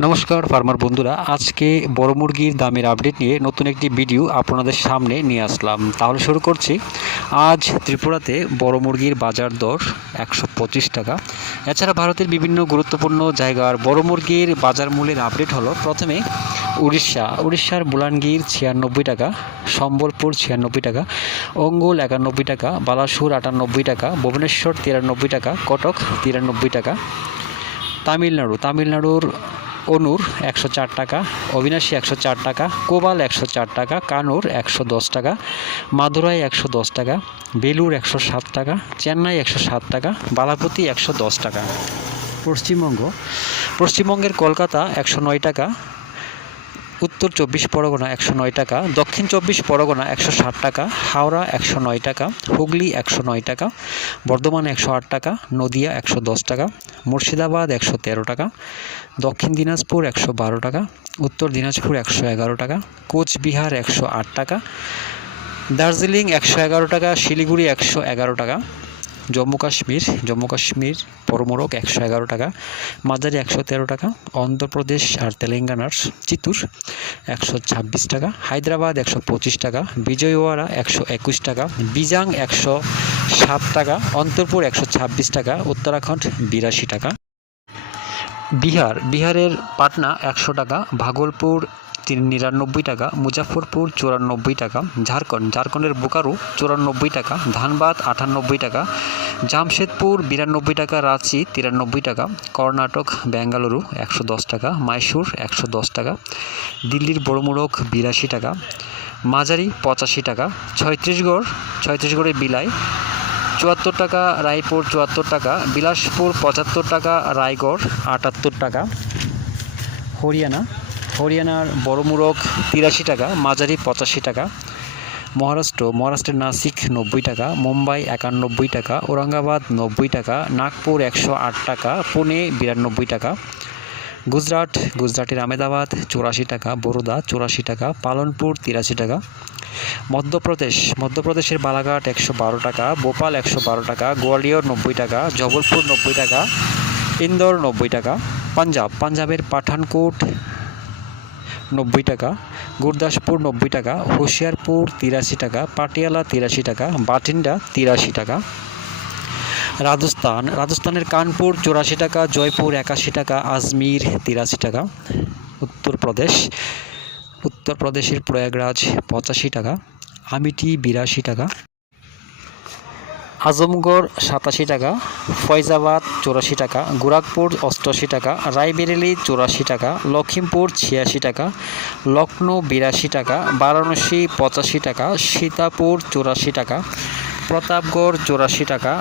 নমস্কার, ফার্মার বন্ধুরা। আজকে বড় মুরগির দামের আপডেট নিয়ে নতুন একটি ভিডিও আপনাদের সামনে নিয়ে আসলাম। তাহলে শুরু করছি। আজ ত্রিপুরাতে বড় মুরগির বাজার দর একশো পঁচিশ টাকা। এছাড়া ভারতের বিভিন্ন গুরুত্বপূর্ণ জায়গার বড় মুরগির বাজার মূল্যের আপডেট হলো, প্রথমে উড়িষ্যা। উড়িষ্যার বুলানগির ছিয়ানব্বই টাকা, সম্বলপুর ছিয়ানব্বই টাকা, অঙ্গুল একানব্বই টাকা, বালাসুর আটানব্বই টাকা, ভুবনেশ্বর তিরানব্বই টাকা, কটক তিরানব্বই টাকা, তামিলনাড়ু। তামিলনাড়ুর অনুর একশো চার টাকা, অবিনাশী একশো চার টাকা, কোবাল একশো চার টাকা, কানুর একশো দশ টাকা, মাদুরাই একশো দশ টাকা, বেলুর একশো সাত টাকা, চেন্নাই একশো সাত টাকা, বালাপতি একশো দশ টাকা। পশ্চিমবঙ্গ। পশ্চিমবঙ্গের কলকাতা একশো নয় টাকা উত্তর চব্বিশ পরগনা একশো নয় টাকা, দক্ষিণ চব্বিশ পরগনা একশো ষাট টাকা, হাওড়া একশো নয় টাকা, হুগলি একশো নয় টাকা, বর্ধমান একশো আট টাকা, নদিয়া একশো দশ টাকা, মুর্শিদাবাদ একশো তেরো টাকা, দক্ষিণ দিনাজপুর একশো বারো টাকা, উত্তর দিনাজপুর একশো এগারো টাকা, কোচবিহার একশো আট টাকা, দার্জিলিং একশো এগারো টাকা, শিলিগুড়ি একশো এগারো টাকা জম্মু কাশ্মীর জম্মু কাশ্মীর পরমোরক একশো এগারো টাকা, মাঝারি একশো তেরো টাকা, অন্ধ্রপ্রদেশ আর তেলেঙ্গানার চিত্তুর একশো ছাব্বিশ টাকা, হায়দ্রাবাদ একশো পঁচিশ টাকা, বিজয়ওয়াড়া একশো একুশ টাকা, বিজাং একশো সাত টাকা, অন্তরপুর একশো ছাব্বিশ টাকা, উত্তরাখণ্ড বিরাশি টাকা। বিহার, বিহারের পাটনা একশো টাকা, ভাগলপুর নিরানব্বই টাকা মুজাফরপুর চুরানব্বই টাকা, ঝাড়খণ্ড, ঝাড়খণ্ডের বোকারো চুরানব্বই টাকা, ধানবাদ আটানব্বই টাকা, জামশেদপুর বিরানব্বই টাকা, রাঁচি তিরানব্বই টাকা, কর্ণাটক বেঙ্গালুরু একশো দশ টাকা, মাইসুর একশো দশ টাকা, দিল্লির বড়মুড়ক বিরাশি টাকা, মাঝারি পঁচাশি টাকা, ছয়ত্রিশগড়, ছয়ত্রিশগড়ের বিলাই চুয়াত্তর টাকা, রায়পুর চুয়াত্তর টাকা, বিলাসপুর পঁচাত্তর টাকা, রায়গড় আটাত্তর টাকা, হরিয়ানা হরিয়ানার বড় বড়মুরগ তিরাশি টাকা, মাঝারি পঁচাশি টাকা, মহারাষ্ট্র, মহারাষ্ট্রের নাসিক নব্বই টাকা, মুম্বাই একানব্বই টাকা, ঔরঙ্গাবাদ নব্বই টাকা, নাগপুর একশো আট টাকা, পুনে বিরানব্বই টাকা, গুজরাট, গুজরাটের আমেদাবাদ চুরাশি টাকা, বরোদা চুরাশি টাকা, পালনপুর তিরাশি টাকা, মধ্যপ্রদেশ, মধ্যপ্রদেশের বালাঘাট একশো বারো টাকা, ভোপাল একশো বারো টাকা, গোয়ালিয়র নব্বই টাকা, জবলপুর নব্বই টাকা, ইন্দোর নব্বই টাকা, পাঞ্জাব, পাঞ্জাবের পাঠানকোট নব্বই টাকা, গুরদাসপুর নব্বই টাকা, হুশিয়ারপুর তিরাশি টাকা, পাটিয়ালা তিরাশি টাকা বাটিন্ডা তিরাশি টাকা। রাজস্থান, রাজস্থানের কানপুর চুরাশি টাকা, জয়পুর একাশি টাকা, আজমির তিরাশি টাকা। উত্তরপ্রদেশ, উত্তরপ্রদেশের প্রয়াগরাজ পঁচাশি টাকা, আমিটি বিরাশি টাকা। আজমগড় সাতাশি টাকা, ফয়জাবাদ চৌরাশি টাকা, গোরাখপুর অষ্টআশি টাকা, রায়বেরেলি চৌরাশি টাকা লখিমপুর ছিয়াশি টাকা লখনৌ বিরাশি টাকা, বারাণসী পঁচাশি টাকা, সীতাপুর চৌরাশি টাকা, প্রতাপগড় চৌরাশি টাকা,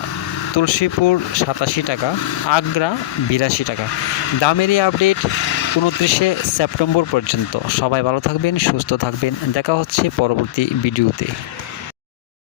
তুলসীপুর সাতাশি টাকা, আগ্রা বিরাশি টাকা। দামেরই আপডেট উনত্রিশে সেপ্টেম্বর পর্যন্ত। সবাই ভালো থাকবেন, সুস্থ থাকবেন। দেখা হচ্ছে পরবর্তী ভিডিওতে।